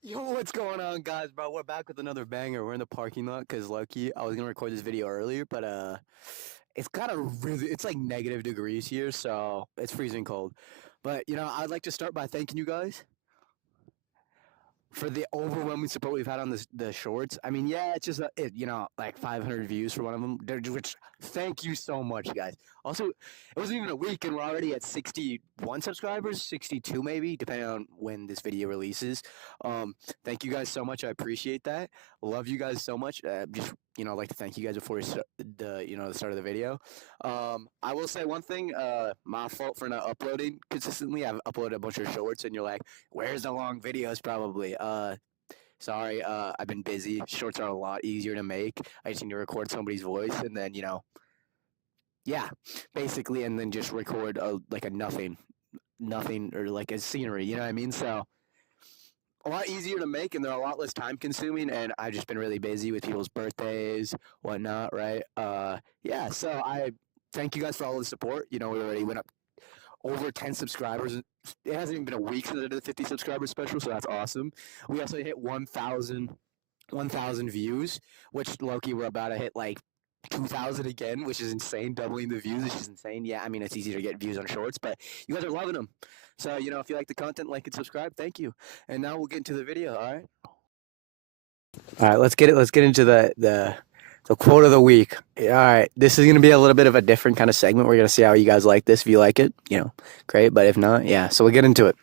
Yo, what's going on, guys, bro? We're back with another banger. We're in the parking lot because lucky I was gonna record this video earlier, but it's kind of it's like negative degrees here, so it's freezing cold. But I'd like to start by thanking you guys for the overwhelming support we've had on the shorts. I mean, yeah, it's just like 500 views for one of them. Which thank you so much, guys. Also, it wasn't even a week, and we're already at 61 subscribers, 62 maybe, depending on when this video releases. Thank you guys so much. I appreciate that. Love you guys so much. Just I'd like to thank you guys before we start the start of the video. I will say one thing. My fault for not uploading consistently. I've uploaded a bunch of shorts, and you're like, "Where's the long videos?" Probably. Sorry. I've been busy. Shorts are a lot easier to make. I just need to record somebody's voice, and then yeah, basically, and then just record like a nothing or like a scenery. You know what I mean? So a lot easier to make, and they're a lot less time consuming, and I've just been really busy with people's birthdays, whatnot, right? Yeah, so I thank you guys for all the support. We already went up over 10 subscribers. It hasn't even been a week since I did the 50 subscriber special, so that's awesome. We also hit 1,000 views, which Loki we're about to hit like 2,000 again, which is insane. Doubling the views, which is insane. Yeah, I mean it's easy to get views on shorts, but you guys are loving them. So if you like the content, like and subscribe. Thank you. And now we'll get into the video. All right. All right. Let's get it. Let's get into the quote of the week. All right. This is gonna be a little bit of a different kind of segment. We're gonna see how you guys like this. If you like it, great. But if not, yeah. So we'll get into it.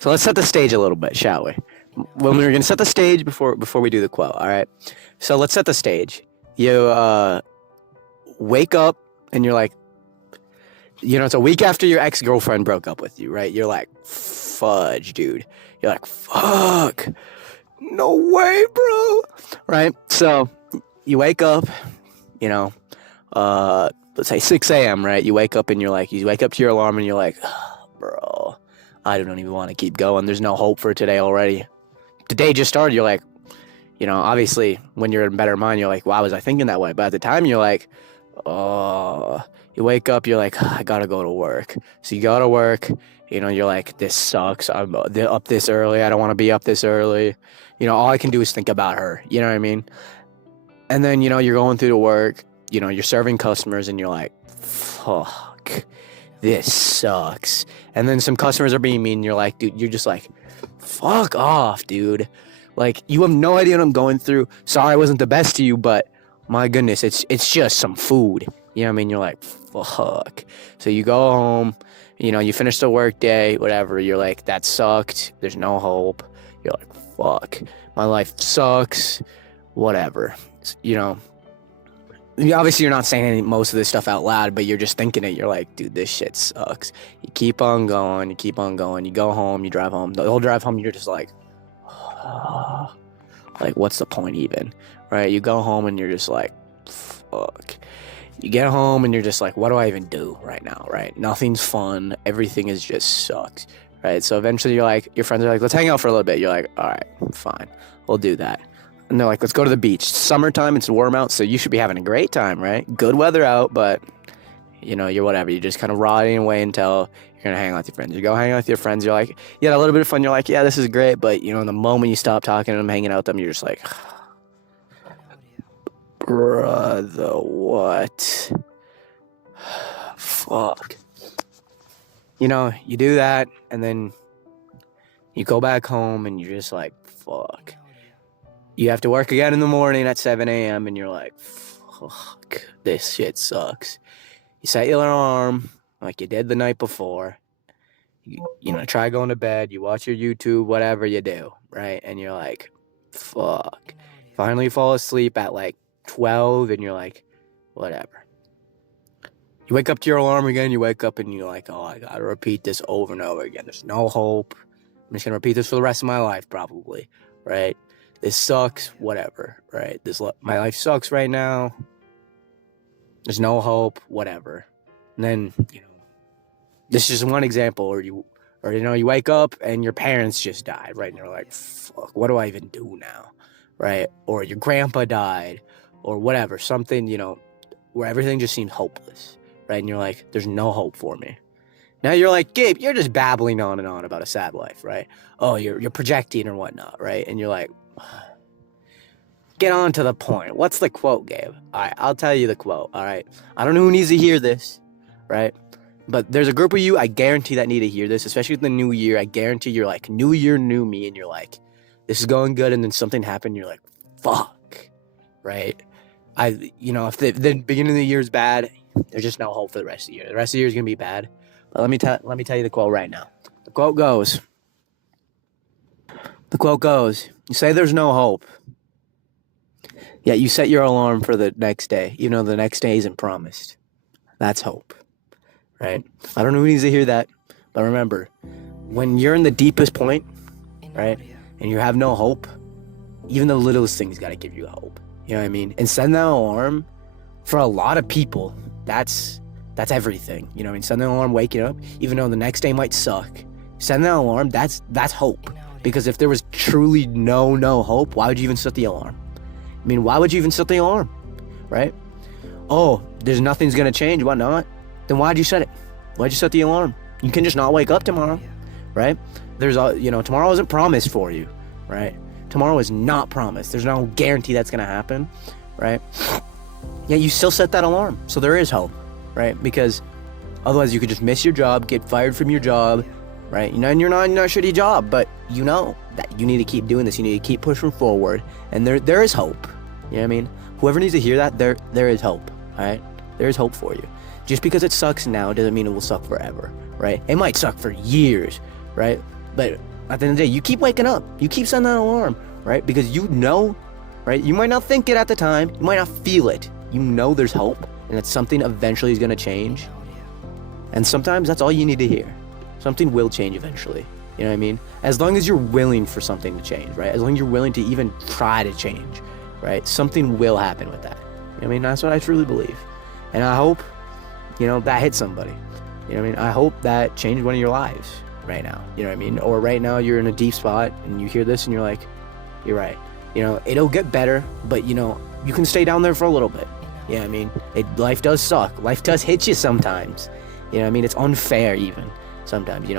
So let's set the stage a little bit, shall we? Well, we're gonna set the stage before we do the quote. All right. So let's set the stage. You wake up and you're like, it's a week after your ex-girlfriend broke up with you, right? You're like, fudge, dude. You're like, fuck. No way, bro. Right? So you wake up, you know, let's say 6 a.m., right? You wake up and you wake up to your alarm and you're like, oh, bro, I don't even want to keep going. There's no hope for today already. The day just started. You're like, obviously when you're in better mind, you're like, why was I thinking that way? But at the time, you're like, oh, you wake up, you're like, I gotta go to work. So you go to work, you're like, this sucks. I'm up this early. I don't want to be up this early. All I can do is think about her. You know what I mean? And then, you're going through to work, you're serving customers and you're like, fuck, this sucks. And then some customers are being mean and you're like, dude, you're just like, fuck off, dude. Like, you have no idea what I'm going through. Sorry I wasn't the best to you, but my goodness, it's just some food. You know what I mean? You're like, fuck. So you go home, you finish the work day, whatever. You're like, that sucked. There's no hope. You're like, fuck. My life sucks. Whatever. Obviously you're not saying most of this stuff out loud, but you're just thinking it. You're like, dude, this shit sucks. You keep on going. You keep on going. You go home. You drive home. The whole drive home, you're just like, like, what's the point even? Right? You go home and you're just like, fuck. You get home and you're just like, what do I even do right now? Right? Nothing's fun. Everything is just sucks. Right? So eventually you're like, your friends are like, let's hang out for a little bit. You're like, all right, fine. We'll do that. And they're like, let's go to the beach. It's summertime. It's warm out. So you should be having a great time, right? Good weather out, but you're whatever. You're just kind of rotting away until you're going to hang out with your friends. You go hang out with your friends. You're like, yeah, a little bit of fun. You're like, yeah, this is great. But, the moment you stop talking to them, hanging out with them, you're just like, brother, what? Fuck. You do that, and then you go back home, and you're just like, fuck. You have to work again in the morning at 7 a.m., and you're like, fuck, this shit sucks. You set your alarm like you did the night before. Try going to bed. You watch your YouTube, whatever you do, right? And you're like, fuck. Finally fall asleep at like 12, and you're like, whatever. You wake up to your alarm again. You wake up and you're like, oh, I gotta repeat this over and over again. There's no hope. I'm just gonna repeat this for the rest of my life, probably, right? This sucks, whatever, right? My life sucks right now. There's no hope, whatever. And then, this is just one example, or you wake up and your parents just died, right? And you're like, fuck, what do I even do now, right? Or your grandpa died, or whatever, something, where everything just seems hopeless, right? And you're like, there's no hope for me. Now you're like, Gabe, you're just babbling on and on about a sad life, right? Oh, you're projecting or whatnot, right? And you're like, get on to the point. What's the quote, Gabe? All right, I'll tell you the quote. All right, I don't know who needs to hear this, right? But there's a group of you, I guarantee, that need to hear this, especially with the new year. I guarantee you're like, new year, new me, and you're like, this is going good, and then something happened, and you're like, fuck, right? If the beginning of the year is bad, there's just no hope for the rest of the year. The rest of the year is gonna be bad. But let me tell you the quote right now. The quote goes, you say there's no hope, yet you set your alarm for the next day, even though the next day isn't promised. That's hope, right? I don't know who needs to hear that, but remember, when you're in the deepest point, right, and you have no hope, even the littlest things got to give you hope. You know what I mean? And setting that alarm, for a lot of people, that's everything. You know what I mean? Setting that alarm, waking up, even though the next day might suck, setting that alarm, that's hope. Because if there was truly no hope, why would you even set the alarm? I mean, why would you even set the alarm, right? Oh, there's nothing's gonna change. Why not? Then why'd you set it? Why'd you set the alarm? You can just not wake up tomorrow, right? Tomorrow isn't promised for you, right? Tomorrow is not promised. There's no guarantee that's gonna happen, right? Yeah, you still set that alarm, so there is hope, right? Because otherwise you could just miss your job, get fired from your job, right? And you're not in a shitty job, but you know that you need to keep doing this. You need to keep pushing forward, and there is hope. You know what I mean? Whoever needs to hear that, there is hope, all right? There is hope for you. Just because it sucks now doesn't mean it will suck forever, right? It might suck for years, right? But at the end of the day, you keep waking up. You keep setting that alarm, right? Because you know, right? You might not think it at the time. You might not feel it. You know there's hope, and that something eventually is going to change. And sometimes that's all you need to hear. Something will change eventually. You know what I mean? As long as you're willing for something to change, right? As long as you're willing to even try to change, right? Something will happen with that. You know what I mean? That's what I truly believe. And I hope, that hit somebody. You know what I mean? I hope that changed one of your lives right now. You know what I mean? Or right now you're in a deep spot and you hear this and you're like, you're right. It'll get better, but you can stay down there for a little bit. You know what I mean? Life does suck. Life does hit you sometimes. You know what I mean? It's unfair even sometimes,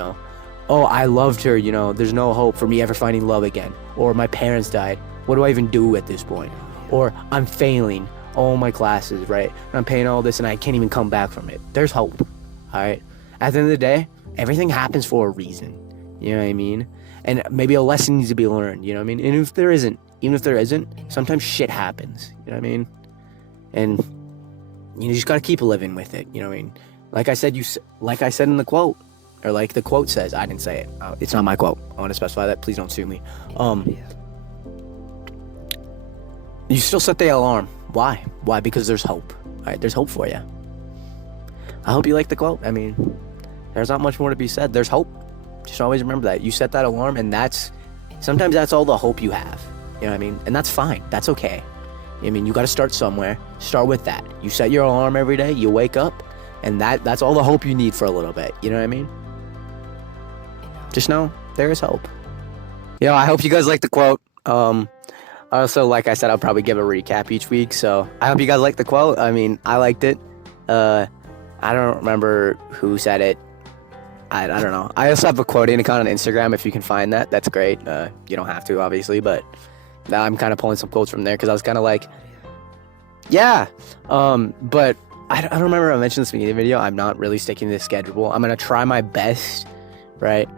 Oh, I loved her, there's no hope for me ever finding love again. Or my parents died. What do I even do at this point? Or I'm failing all my classes, right? And I'm paying all this and I can't even come back from it. There's hope, all right? At the end of the day, everything happens for a reason. You know what I mean? And maybe a lesson needs to be learned, you know what I mean? And even if there isn't, sometimes shit happens, you know what I mean? And you just gotta keep living with it, you know what I mean? Like I said in the quote, or like the quote says, I didn't say it. It's not my quote. I want to specify that. Please don't sue me. You still set the alarm. Why? Why? Because there's hope. All right, there's hope for you. I hope you like the quote. I mean, there's not much more to be said. There's hope. Just always remember that. You set that alarm, and sometimes that's all the hope you have. You know what I mean? And that's fine. That's okay. I mean, you got to start somewhere. Start with that. You set your alarm every day. You wake up, and that's all the hope you need for a little bit. You know what I mean? Just know there is hope. I hope you guys like the quote. Also, like I said, I'll probably give a recap each week. So I hope you guys like the quote. I mean, I liked it. I don't remember who said it. I don't know. I also have a quoting account on Instagram. If you can find that, that's great. You don't have to, obviously, but now I'm kind of pulling some quotes from there because I was kind of like, yeah. But I don't remember if I mentioned this in the video. I'm not really sticking to the schedule. I'm going to try my best, right?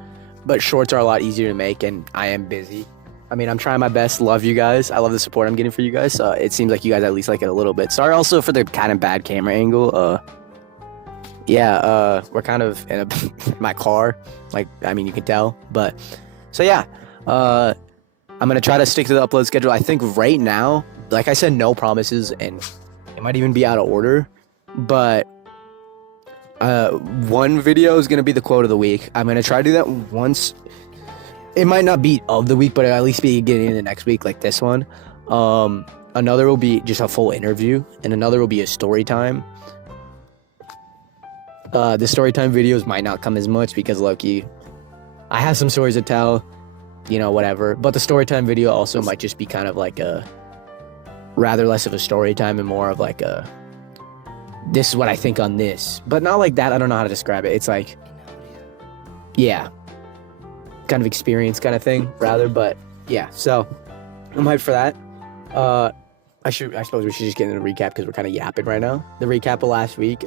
But shorts are a lot easier to make, and I am busy. I mean, I'm trying my best. Love you guys. I love the support I'm getting for you guys. So it seems like you guys at least like it a little bit. Sorry also for the kind of bad camera angle. We're kind of in my car. Like, I mean, you can tell. But, so yeah. I'm going to try to stick to the upload schedule. I think right now, like I said, no promises, and it might even be out of order. But one video is going to be the quote of the week. I'm going to try to do that once. It might not be of the week, but it'll at least be getting in the next week, like this one. Another will be just a full interview, and another will be a story time. The story time videos might not come as much because, low-key, I have some stories to tell, whatever. But the story time video also might just be kind of like a rather less of a story time and more of like a, this is what I think on this. But not like that. I don't know how to describe it. It's like, yeah, kind of experience kind of thing rather. But yeah, so I'm hyped for that. I suppose we should just get into the recap because we're kind of yapping right now. The recap of last week.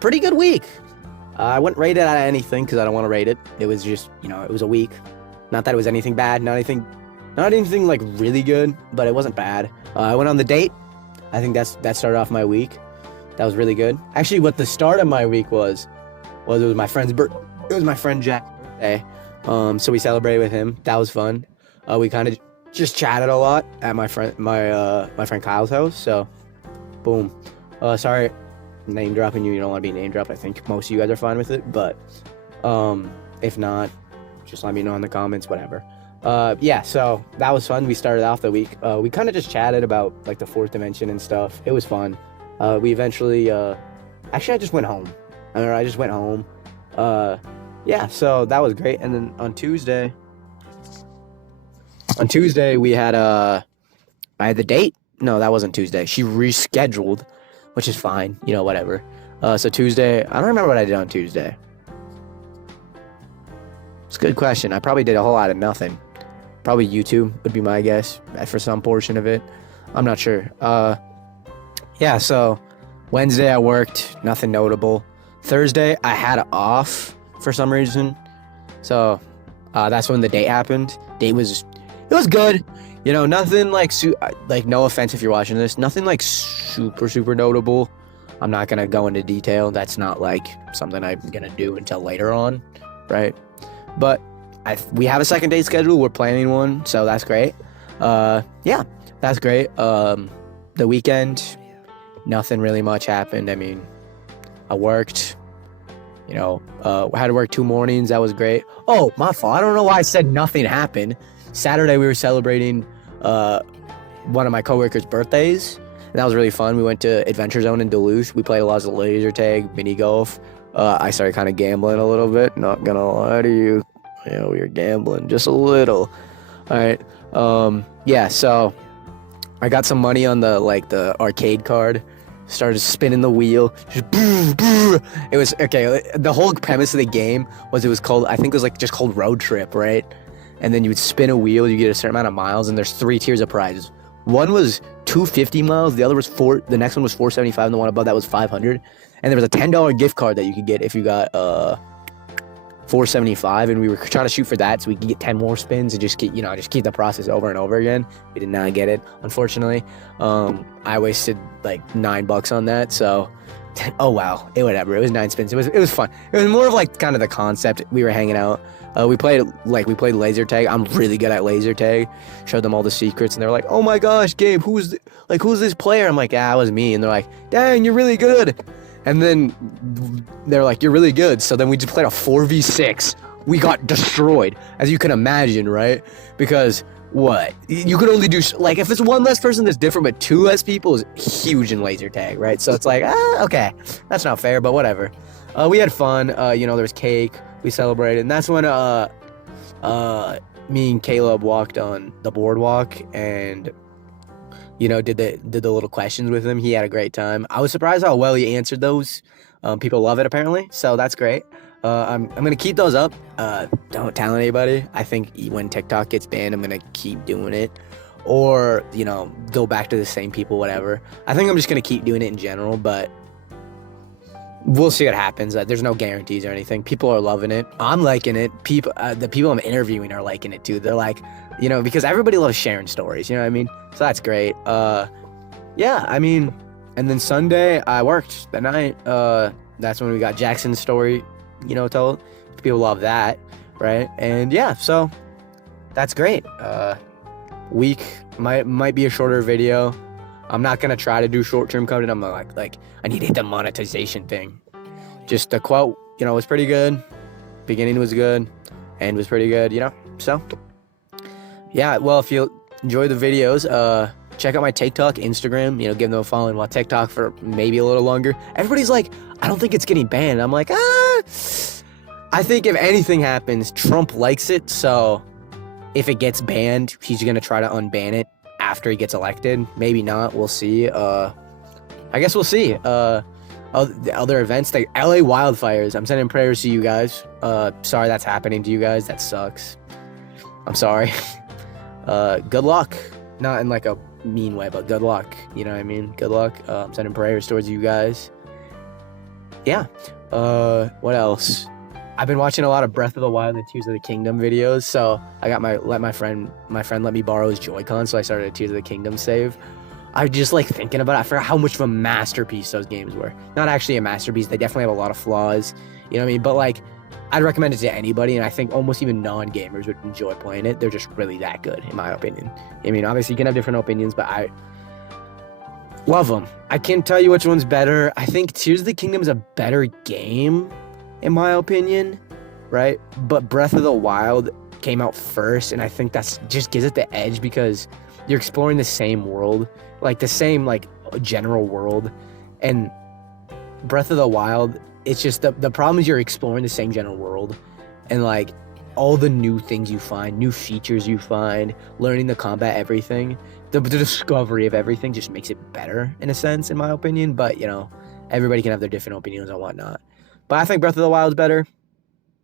Pretty good week. I wouldn't rate it out of anything because I don't want to rate it. It was just, it was a week. Not that it was anything bad, not anything like really good, but it wasn't bad. I went on the date. I think that started off my week. That was really good. Actually, what the start of my week was it was my friend's it was my friend Jack's birthday. So we celebrated with him. That was fun. We kind of just chatted a lot at my friend Kyle's house. So, boom. Sorry, name dropping you. You don't want to be name dropped. I think most of you guys are fine with it, but if not, just let me know in the comments. Whatever. Yeah. So that was fun. We started off the week. We kind of just chatted about like the fourth dimension and stuff. It was fun. We eventually. Actually, I just went home. I just went home. Yeah. So that was great. And then on Tuesday we had I had the date. No, that wasn't Tuesday. She rescheduled, which is fine, whatever. So Tuesday, I don't remember what I did on Tuesday. It's a good question. I probably did a whole lot of nothing. Probably YouTube would be my guess for some portion of it. I'm not sure. Yeah, so Wednesday I worked, nothing notable. Thursday I had off for some reason. So that's when the date happened. It was good. Nothing like no offense if you're watching this, nothing like super notable. I'm not going to go into detail. That's not like something I'm going to do until later on, right? But we have a second date scheduled. We're planning one, so that's great. Yeah, that's great. The weekend, nothing really much happened. I mean, I worked, I had to work 2 mornings. That was great. Oh, my fault. I don't know why I said nothing happened. Saturday, we were celebrating one of my coworkers' birthdays. And that was really fun. We went to Adventure Zone in Duluth. We played a lot of laser tag, mini golf. I started kind of gambling a little bit. Not gonna lie to you. We were gambling just a little. All right. Yeah. So I got some money on the arcade card. Started spinning the wheel. Just it was okay. The whole premise of the game was I think it was just called Road Trip, right? And then you would spin a wheel, you get a certain amount of miles, and there's 3 tiers of prizes. One was 250 miles, the other was the next one was 475, and the one above that was 500. And there was a $10 gift card that you could get if you got 475, and we were trying to shoot for that so we could get 10 more spins and just keep the process over and over again. We did not get it, unfortunately. I wasted like $9 on that, so oh wow, whatever. It was 9 spins. It was fun. It was more of kind of the concept. We were hanging out. We played laser tag. I'm really good at laser tag. Showed them all the secrets, and they're like, "Oh my gosh, Gabe, who's this player?" I'm like, "Ah, it was me." And they're like, "Dang, you're really good." And then they're like, "You're really good." So then we just played a 4v6. We got destroyed, as you can imagine, right? Because what you could only do if it's one less person that's different, but 2 less people is huge in laser tag, right? So it's like, okay, that's not fair, but whatever. We had fun. There was cake. We celebrated, and that's when me and Caleb walked on the boardwalk and did the little questions with him. He had a great time. I was surprised how well he answered those. People love it apparently, so that's great. I'm gonna keep those up. Don't tell anybody. I think when TikTok gets banned, I'm gonna keep doing it, or go back to the same people, whatever. I think I'm just gonna keep doing it in general, but we'll see what happens. There's no guarantees or anything. People are loving it. I'm liking it. The people I'm interviewing are liking it too. They're like, because everybody loves sharing stories. You know what I mean? So that's great. Yeah, I mean, and then Sunday I worked the night. That's when we got Jackson's story, told. People love that, right? And yeah, so that's great. Week might be a shorter video. I'm not gonna try to do short-term content. I'm like I need to hit the monetization thing. Just the quote, was pretty good. Beginning was good, end was pretty good. So yeah. Well, if you enjoy the videos, check out my TikTok, Instagram. Give them a follow and watch TikTok for maybe a little longer. Everybody's like, I don't think it's getting banned. I'm like, I think if anything happens, Trump likes it. So if it gets banned, he's gonna try to unban it after he gets elected. Maybe not. We'll see. I guess we'll see. the other events, the LA wildfires. I'm sending prayers to you guys. Sorry that's happening to you guys. That sucks. I'm sorry. Good luck. Not in like a mean way, but good luck. You know what I mean? Good luck. I'm sending prayers towards you guys. Yeah. What else? I've been watching a lot of Breath of the Wild and Tears of the Kingdom videos. So I got my friend let me borrow his Joy-Con, so I started a Tears of the Kingdom save. I just like thinking about it. I forgot how much of a masterpiece those games were. Not actually a masterpiece. They definitely have a lot of flaws. You know what I mean? But like, I'd recommend it to anybody, and I think almost even non-gamers would enjoy playing it. They're just really that good, in my opinion. I mean, obviously you can have different opinions, but I love them. I can't tell you which one's better. I think Tears of the Kingdom is a better game, in my opinion, right? But Breath of the Wild came out first, and I think that's just gives it the edge because you're exploring the same world, like the same like general world, and Breath of the Wild, it's just the problem is you're exploring the same general world, and like all the new things you find, new features you find, learning the combat, everything, the discovery of everything just makes it better in a sense, in my opinion. But you know, everybody can have their different opinions on whatnot. But I think Breath of the Wild is better,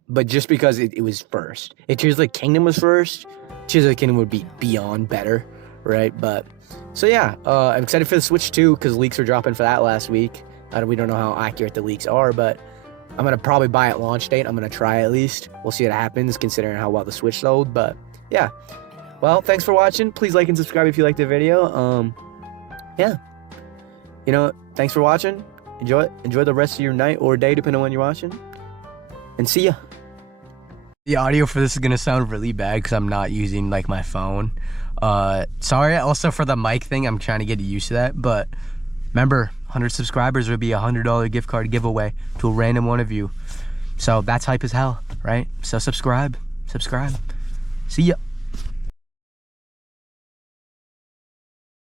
but just because it was first. If Tears of the Kingdom was first, Tears of the Kingdom would be beyond better, right? But so yeah, I'm excited for the Switch 2 because leaks were dropping for that last week. We don't know how accurate the leaks are, but I'm going to probably buy at launch date. I'm going to try at least. We'll see what happens considering how well the Switch sold. But yeah. Well, thanks for watching. Please like and subscribe if you liked the video. Yeah. You know, thanks for watching. Enjoy the rest of your night or day, depending on when you're watching. And see ya. The audio for this is going to sound really bad because I'm not using like my phone. Sorry also for the mic thing. I'm trying to get used to that. But remember, 100 subscribers would be a $100 gift card giveaway to a random one of you. So that's hype as hell, right? So subscribe. See ya.